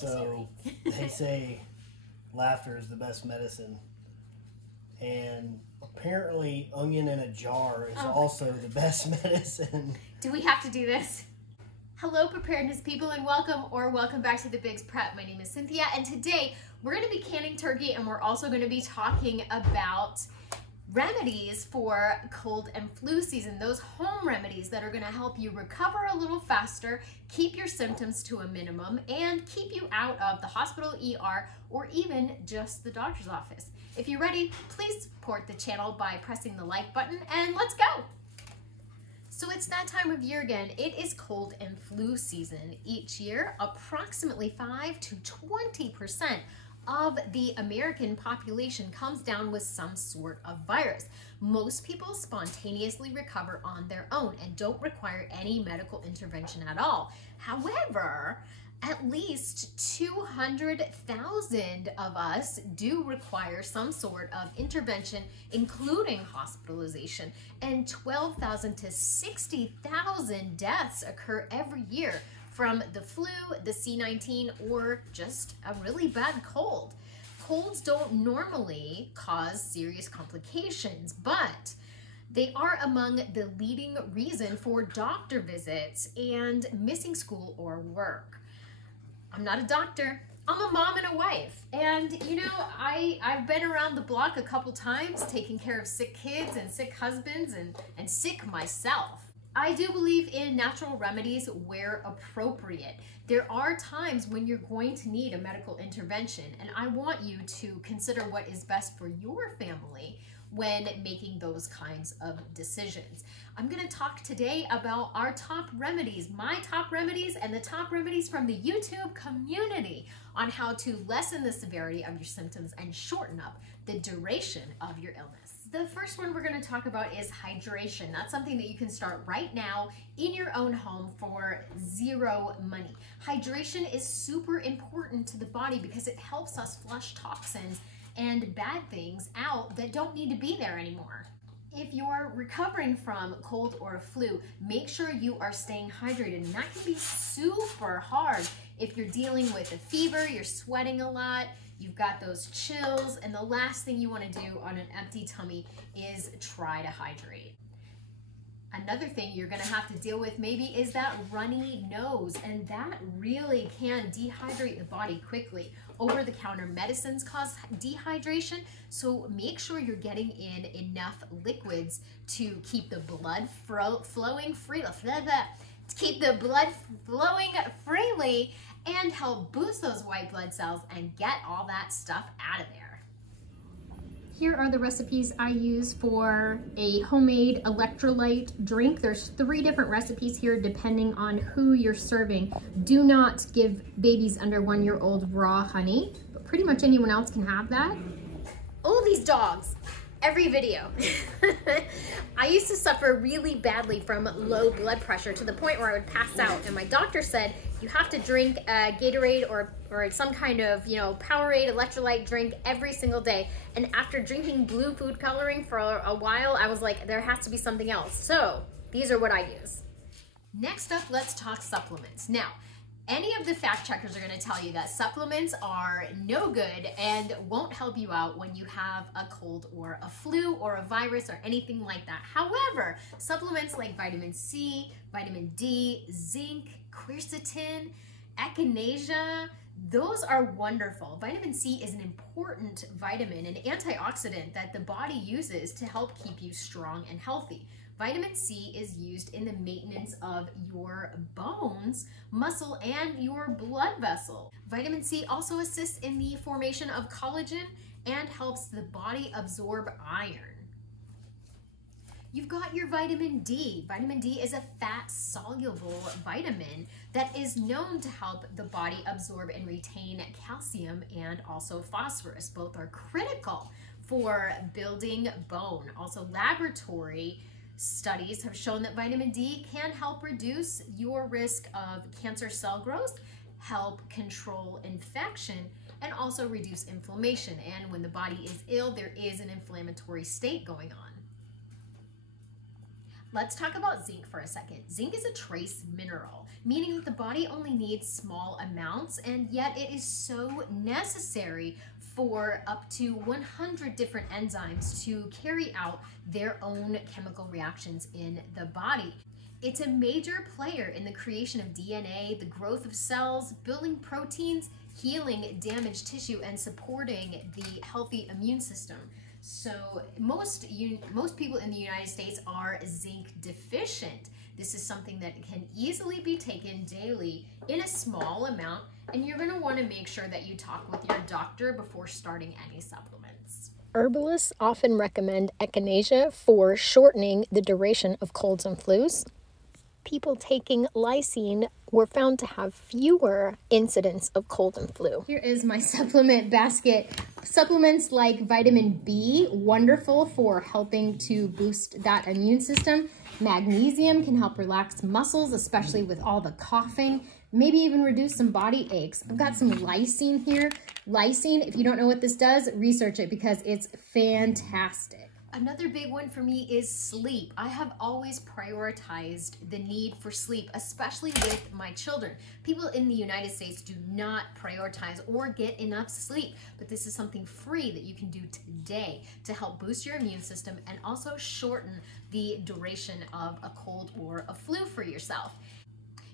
So they say laughter is the best medicine. And apparently onion in a jar is also the best medicine. Do we have to do this? Hello, preparedness people, and welcome back to the Biggs Prep. My name is Cynthia, and today we're going to be canning turkey, and we're also going to be talking about remedies for cold and flu season. Those home remedies that are going to help you recover a little faster, keep your symptoms to a minimum, and keep you out of the hospital, ER, or even just the doctor's office. If you're ready, please support the channel by pressing the like button, and let's go! So it's that time of year again. It is cold and flu season. Each year, approximately 5 to 20% of the American population comes down with some sort of virus. Most people spontaneously recover on their own and don't require any medical intervention at all. However, at least 200,000 of us do require some sort of intervention, including hospitalization, and 12,000 to 60,000 deaths occur every year from the flu, the C-19, or just a really bad cold. Colds don't normally cause serious complications, but they are among the leading reason for doctor visits and missing school or work. I'm not a doctor. I'm a mom and a wife. And you know, I've been around the block a couple times taking care of sick kids and sick husbands and sick myself. I do believe in natural remedies where appropriate. There are times when you're going to need a medical intervention, and I want you to consider what is best for your family when making those kinds of decisions. I'm going to talk today about our top remedies, my top remedies, and the top remedies from the YouTube community on how to lessen the severity of your symptoms and shorten up the duration of your illness. The first one we're going to talk about is hydration. That's something that you can start right now in your own home for zero money. Hydration is super important to the body because it helps us flush toxins and bad things out that don't need to be there anymore. If you're recovering from cold or flu, make sure you are staying hydrated, and that can be super hard if you're dealing with a fever, you're sweating a lot, you've got those chills, and the last thing you want to do on an empty tummy is try to hydrate. Another thing you're going to have to deal with maybe is that runny nose, and that really can dehydrate the body quickly. Over-the-counter medicines cause dehydration, so make sure you're getting in enough liquids to keep the blood flowing freely, and help boost those white blood cells and get all that stuff out of there. Here are the recipes I use for a homemade electrolyte drink. There's 3 different recipes here depending on who you're serving. Do not give babies under 1-year-old raw honey, but pretty much anyone else can have that. Oh, these dogs. Every video. I used to suffer really badly from low blood pressure to the point where I would pass out, and my doctor said you have to drink a Gatorade or some kind of, Powerade electrolyte drink every single day. And after drinking blue food coloring for a while, I was like, there has to be something else. So these are what I use. Next up, let's talk supplements. Now, any of the fact checkers are going to tell you that supplements are no good and won't help you out when you have a cold or a flu or a virus or anything like that. However, supplements like vitamin C, vitamin D, zinc, quercetin, echinacea, those are wonderful. Vitamin C is an important vitamin, an antioxidant that the body uses to help keep you strong and healthy. Vitamin C is used in the maintenance of your bones, muscle, and your blood vessel. Vitamin C also assists in the formation of collagen and helps the body absorb iron. You've got your vitamin D. Vitamin D is a fat-soluble vitamin that is known to help the body absorb and retain calcium and also phosphorus. Both are critical for building bone. Also, laboratory studies have shown that vitamin D can help reduce your risk of cancer cell growth, help control infection, and also reduce inflammation. And when the body is ill, there is an inflammatory state going on. Let's talk about zinc for a second. Zinc is a trace mineral, meaning that the body only needs small amounts, and yet it is so necessary for up to 100 different enzymes to carry out their own chemical reactions in the body. It's a major player in the creation of DNA, the growth of cells, building proteins, healing damaged tissue, and supporting the healthy immune system. So most people in the United States are zinc deficient. This is something that can easily be taken daily in a small amount, and you're going to want to make sure that you talk with your doctor before starting any supplements. Herbalists often recommend echinacea for shortening the duration of colds and flus. People taking lysine were found to have fewer incidents of cold and flu. Here is my supplement basket. Supplements like vitamin B, wonderful for helping to boost that immune system. Magnesium can help relax muscles, especially with all the coughing. Maybe even reduce some body aches. I've got some lysine here. Lysine, if you don't know what this does, research it because it's fantastic. Another big one for me is sleep. I have always prioritized the need for sleep, especially with my children. People in the United States do not prioritize or get enough sleep, but this is something free that you can do today to help boost your immune system and also shorten the duration of a cold or a flu for yourself.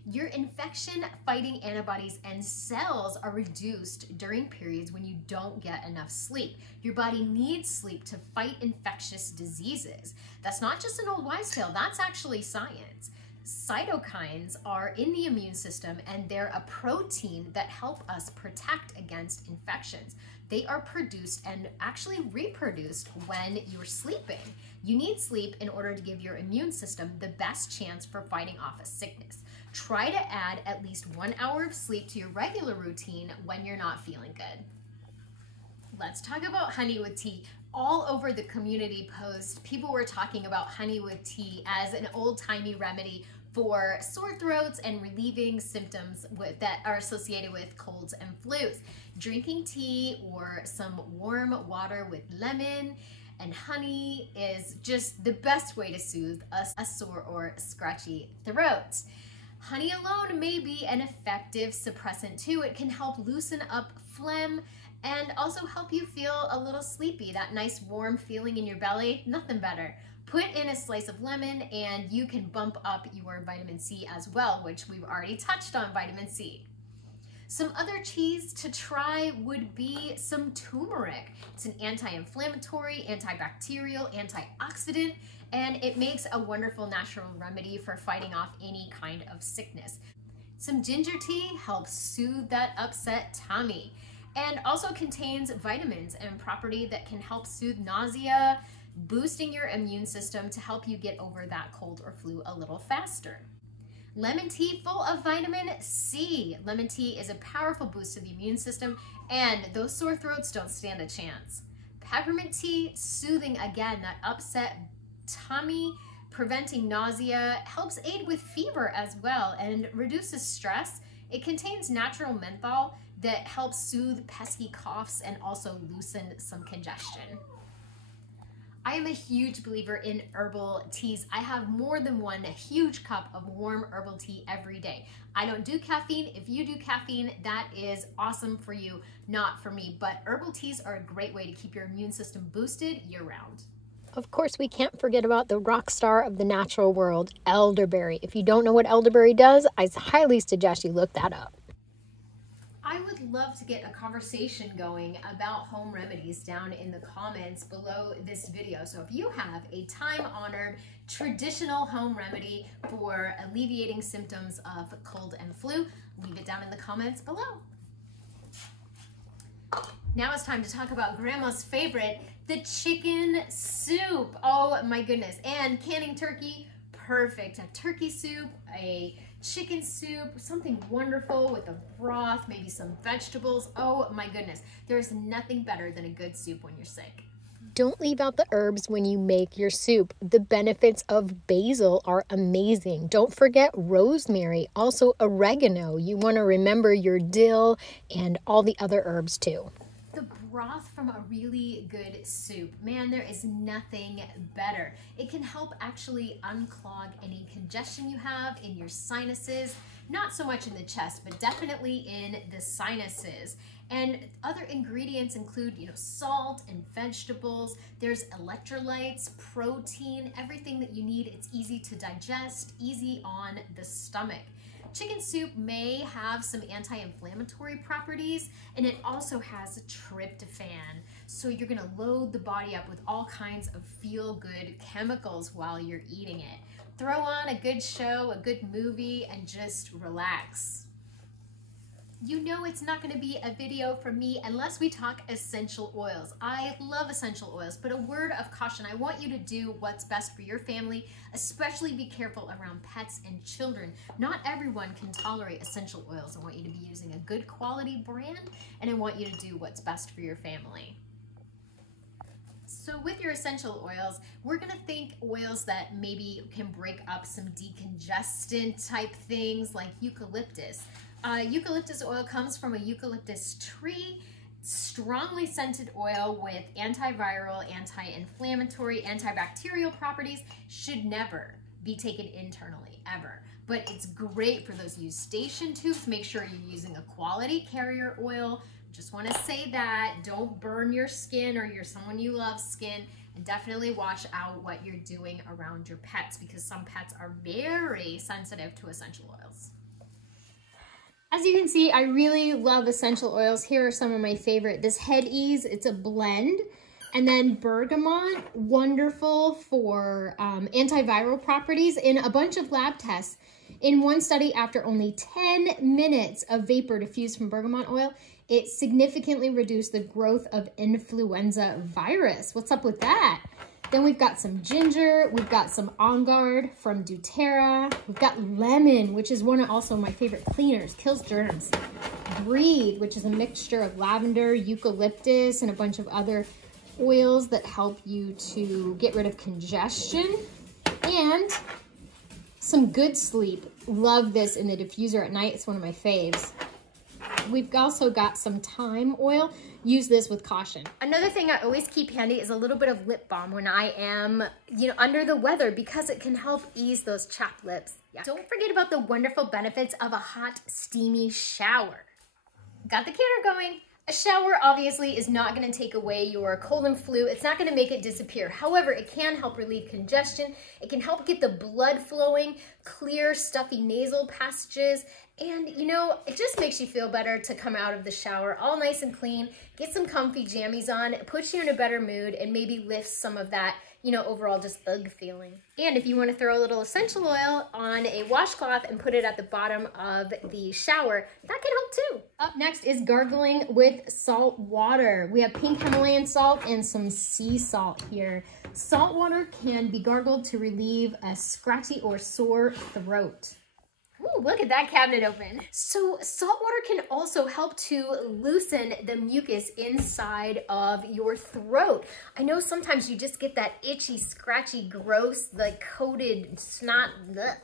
Your infection-fighting antibodies and cells are reduced during periods when you don't get enough sleep. Your body needs sleep to fight infectious diseases. That's not just an old wives' tale, that's actually science. Cytokines are in the immune system, and they're a protein that help us protect against infections. They are produced and actually reproduced when you're sleeping. You need sleep in order to give your immune system the best chance for fighting off a sickness. Try to add at least 1 hour of sleep to your regular routine when you're not feeling good. Let's talk about honey with tea. All over the community post, people were talking about honey with tea as an old-timey remedy for sore throats and relieving symptoms that are associated with colds and flus. Drinking tea or some warm water with lemon and honey is just the best way to soothe a sore or scratchy throat. Honey alone may be an effective suppressant too. It can help loosen up phlegm and also help you feel a little sleepy. That nice warm feeling in your belly, nothing better. Put in a slice of lemon and you can bump up your vitamin C as well, which we've already touched on vitamin C. Some other teas to try would be some turmeric. It's an anti-inflammatory, antibacterial, antioxidant, and it makes a wonderful natural remedy for fighting off any kind of sickness. Some ginger tea helps soothe that upset tummy and also contains vitamins and property that can help soothe nausea, boosting your immune system to help you get over that cold or flu a little faster. Lemon tea full of vitamin C. Lemon tea is a powerful boost to the immune system, and those sore throats don't stand a chance. Peppermint tea, soothing again that upset tummy, preventing nausea, helps aid with fever as well, and reduces stress. It contains natural menthol that helps soothe pesky coughs and also loosen some congestion. I am a huge believer in herbal teas. I have more than one huge cup of warm herbal tea every day. I don't do caffeine. If you do caffeine, that is awesome for you, not for me. But herbal teas are a great way to keep your immune system boosted year-round. Of course, we can't forget about the rock star of the natural world, elderberry. If you don't know what elderberry does, I highly suggest you look that up. I would love to get a conversation going about home remedies down in the comments below this video. So if you have a time-honored traditional home remedy for alleviating symptoms of cold and flu, leave it down in the comments below. Now it's time to talk about Grandma's favorite, the chicken soup. Oh my goodness. And canning turkey, perfect. A turkey soup, a chicken soup, something wonderful with a broth, maybe some vegetables. Oh my goodness. There's nothing better than a good soup when you're sick. Don't leave out the herbs when you make your soup. The benefits of basil are amazing. Don't forget rosemary, also oregano. You want to remember your dill and all the other herbs too. The broth from a really good soup. Man, there is nothing better. It can help actually unclog any congestion you have in your sinuses, not so much in the chest, but definitely in the sinuses. And other ingredients include, salt and vegetables. There's electrolytes, protein, everything that you need. It's easy to digest, easy on the stomach. Chicken soup may have some anti-inflammatory properties, and it also has tryptophan. So you're gonna load the body up with all kinds of feel-good chemicals while you're eating it. Throw on a good show, a good movie, and just relax. You know it's not gonna be a video from me unless we talk essential oils. I love essential oils, but a word of caution, I want you to do what's best for your family, especially be careful around pets and children. Not everyone can tolerate essential oils. I want you to be using a good quality brand, and I want you to do what's best for your family. So with your essential oils, we're gonna think oils that maybe can break up some decongestant type things like eucalyptus. Eucalyptus oil comes from a eucalyptus tree, strongly scented oil with antiviral, anti-inflammatory, antibacterial properties, should never be taken internally, ever. But it's great for those eustachian tubes. Make sure you're using a quality carrier oil. Just wanna say that, don't burn your skin or someone you love skin, and definitely watch out what you're doing around your pets because some pets are very sensitive to essential oils. As you can see, I really love essential oils. Here are some of my favorite. This Head Ease, it's a blend. And then bergamot, wonderful for antiviral properties in a bunch of lab tests. In one study, after only 10 minutes of vapor diffused from bergamot oil, it significantly reduced the growth of influenza virus. What's up with that? Then we've got some ginger, we've got some On Guard from doTERRA, we've got lemon, which is one of also my favorite cleaners, kills germs. Breathe, which is a mixture of lavender, eucalyptus, and a bunch of other oils that help you to get rid of congestion. And some Good Sleep. Love this in the diffuser at night. It's one of my faves. We've also got some thyme oil. Use this with caution. Another thing I always keep handy is a little bit of lip balm when I am, under the weather because it can help ease those chapped lips. Yeah. Don't forget about the wonderful benefits of a hot, steamy shower. Got the counter going. A shower obviously is not going to take away your cold and flu. It's not going to make it disappear. However, it can help relieve congestion. It can help get the blood flowing, clear stuffy nasal passages, and it just makes you feel better to come out of the shower all nice and clean, get some comfy jammies on, it puts you in a better mood, and maybe lifts some of that, overall just ugh feeling. And if you want to throw a little essential oil on a washcloth and put it at the bottom of the shower, that can help too. Up next is gargling with salt water. We have pink Himalayan salt and some sea salt here. Salt water can be gargled to relieve a scratchy or sore throat. Ooh, look at that cabinet open. So salt water can also help to loosen the mucus inside of your throat. I know sometimes you just get that itchy, scratchy, gross, coated snot. Bleh.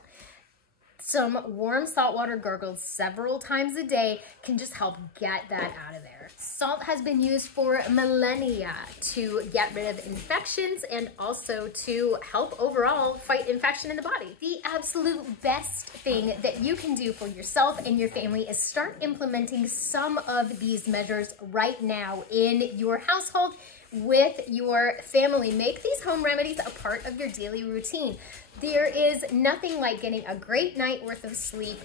Some warm salt water gargled several times a day can just help get that out of there. Salt has been used for millennia to get rid of infections and also to help overall fight infection in the body. The absolute best thing that you can do for yourself and your family is start implementing some of these measures right now in your household with your family. Make these home remedies a part of your daily routine. There is nothing like getting a great night worth of sleep.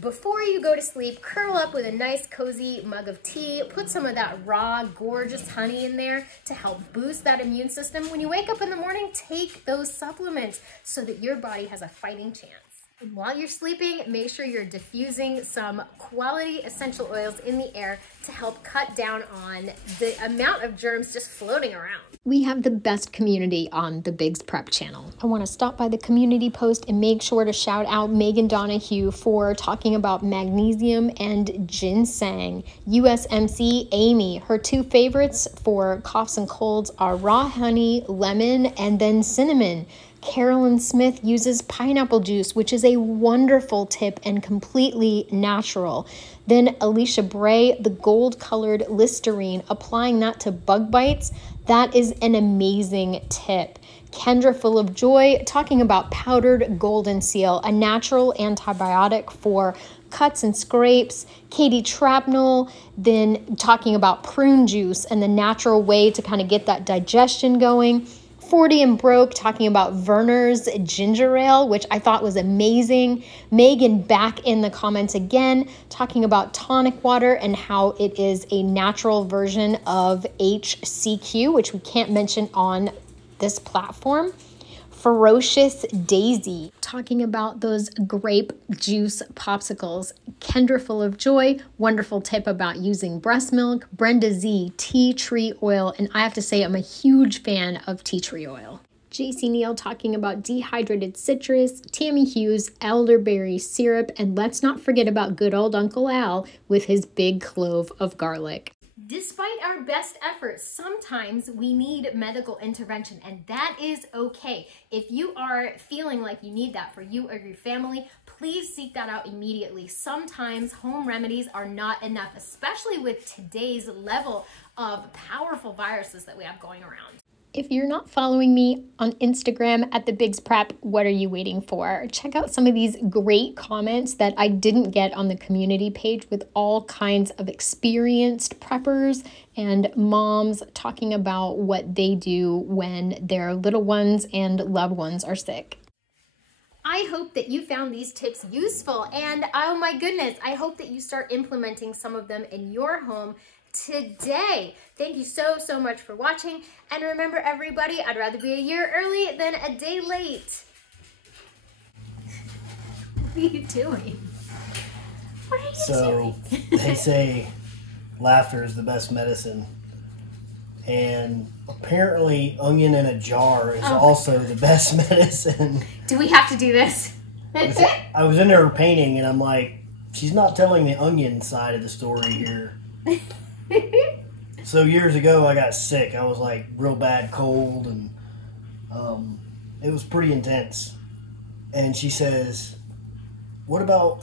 Before you go to sleep, curl up with a nice cozy mug of tea, put some of that raw, gorgeous honey in there to help boost that immune system. When you wake up in the morning, take those supplements so that your body has a fighting chance. And while you're sleeping, make sure you're diffusing some quality essential oils in the air to help cut down on the amount of germs just floating around. We have the best community on the Biggs Prep channel. I want to stop by the community post and make sure to shout out Megan Donahue for talking about magnesium and ginseng. USMC Amy, her two favorites for coughs and colds are raw honey, lemon, and then cinnamon. Carolyn Smith uses pineapple juice, which is a wonderful tip and completely natural. Then Alicia Bray, the gold-colored Listerine, applying that to bug bites. That is an amazing tip. Kendra Full of Joy, talking about powdered golden seal, a natural antibiotic for cuts and scrapes. Katie Trapnell, then talking about prune juice and the natural way to kind of get that digestion going. 40 and Broke, talking about Verner's ginger ale, which I thought was amazing. Megan back in the comments again, talking about tonic water and how it is a natural version of HCQ, which we can't mention on this platform. Ferocious Daisy, talking about those grape juice popsicles. Kendra Full of Joy, wonderful tip about using breast milk. Brenda Z, tea tree oil, and I have to say I'm a huge fan of tea tree oil. JC Neal talking about dehydrated citrus. Tammy Hughes, elderberry syrup, and let's not forget about good old Uncle Al with his big clove of garlic. Despite our best efforts, sometimes we need medical intervention, and that is okay. If you are feeling like you need that for you or your family, please seek that out immediately. Sometimes home remedies are not enough, especially with today's level of powerful viruses that we have going around. If you're not following me on Instagram at The Bigs Prep, what are you waiting for? Check out some of these great comments that I didn't get on the community page with all kinds of experienced preppers and moms talking about what they do when their little ones and loved ones are sick. I hope that you found these tips useful, and oh my goodness, I hope that you start implementing some of them in your home today. Thank you so much for watching, and remember everybody, I'd rather be a year early than a day late. What are you doing? What are you doing? They say laughter is the best medicine, and apparently onion in a jar is also the best medicine. Do we have to do this? I was in there painting, and I'm like, she's not telling the onion side of the story here. So years ago, I got sick. I was like real bad cold, and it was pretty intense. And she says, what about,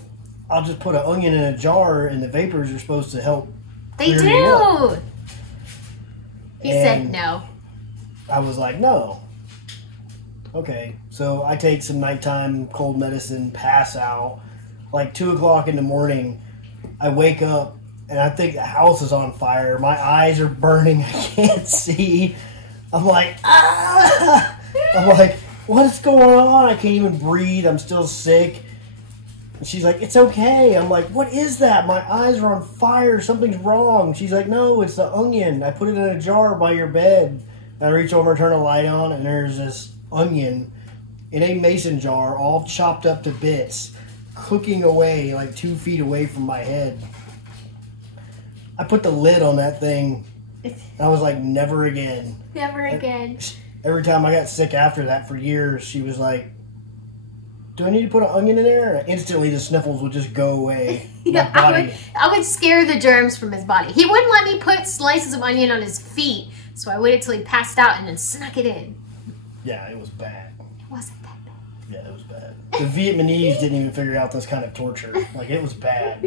I'll just put an onion in a jar, and the vapors are supposed to help. They do. He said no. I was like, no. Okay. So I take some nighttime cold medicine, pass out. Like 2 o'clock in the morning, I wake up, and I think the house is on fire. My eyes are burning. I can't see. I'm like, ah! I'm like, what is going on? I can't even breathe. I'm still sick. And she's like, it's okay. I'm like, what is that? My eyes are on fire. Something's wrong. She's like, no, it's the onion. I put it in a jar by your bed. And I reach over, turn a light on, and there's this onion in a mason jar, all chopped up to bits, cooking away like 2 feet away from my head. I put the lid on that thing, and I was like, never again. Never again. Every time I got sick after that for years, she was like, do I need to put an onion in there? And instantly the sniffles would just go away. Yeah, I would scare the germs from his body. He wouldn't let me put slices of onion on his feet, so I waited till he passed out and then snuck it in. Yeah, it was bad. It wasn't that bad. Yeah, it was bad. The Vietnamese didn't even figure out this kind of torture. Like, it was bad.